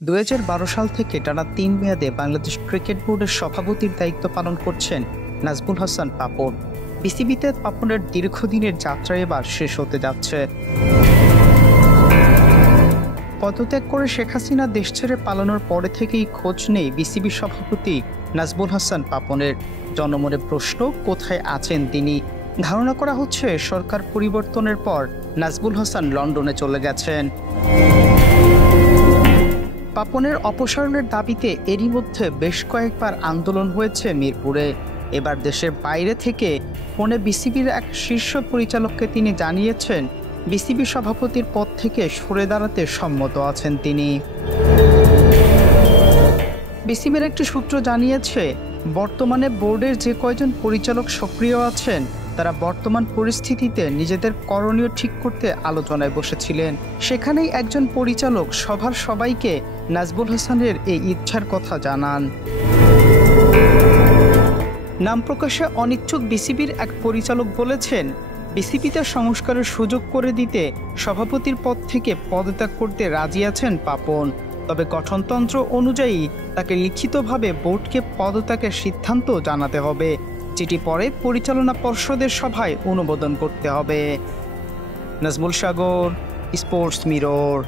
২০১২ সাল থেকে টানা ৩ মেয়াদে বাংলাদেশ ক্রিকেট বোর্ডের সভাপতির দায়িত্ব পালন করছেন নাজমুল হাসান পাপন। বিসিবিতে পাপনের দীর্ঘদিনের যাত্রা এবার শেষ হতে যাচ্ছে। পদত্যাগ করে শেখ হাসিনা দেশ ছেড়ে পালানোর পরে থেকেই খোঁজ নেই বিসিবি সভাপতি নাজমুল হাসান পাপনের। জনমনে প্রশ্ন, কোথায় আছেন তিনি? ধারণা করা হচ্ছে সরকার পরিবর্তনের পর নাজমুল হাসান লন্ডনে চলে গেছেন। পাপনের অপসারণের দাবিতে এরই মধ্যে বেশ কয়েকবার আন্দোলন হয়েছে মিরপুরে। এবার দেশের বাইরে থেকে ফোনে বিসিবির এক শীর্ষ পরিচালককে তিনি জানিয়েছেন বিসিবি সভাপতির পদ থেকে সরে দাঁড়াতে সম্মত আছেন তিনি। বিসিবির একটি সূত্র জানিয়েছে, বর্তমানে বোর্ডের যে কয়জন পরিচালক সক্রিয় আছেন তারা বর্তমান পরিস্থিতিতে নিজেদের করণীয় ঠিক করতে আলোচনায় বসেছিলেন। সেখানেই একজন পরিচালক সভার সবাইকে নাজমুল হাসানের এই ইচ্ছার কথা জানান। নাম প্রকাশে অনিচ্ছুক বিসিবির এক পরিচালক বলেছেন, বিসিবিতে সংস্কারের সুযোগ করে দিতে সভাপতির পদ থেকে পদত্যাগ করতে রাজি আছেন পাপন। তবে গঠনতন্ত্র অনুযায়ী তাকে লিখিতভাবে বোর্ডকে পদত্যাগের সিদ্ধান্ত জানাতে হবে। চিঠি পরে পরিচালনা পর্ষদের সভায় অনুমোদন করতে হবে। নাজমুল সাগর, স্পোর্টস মিরর।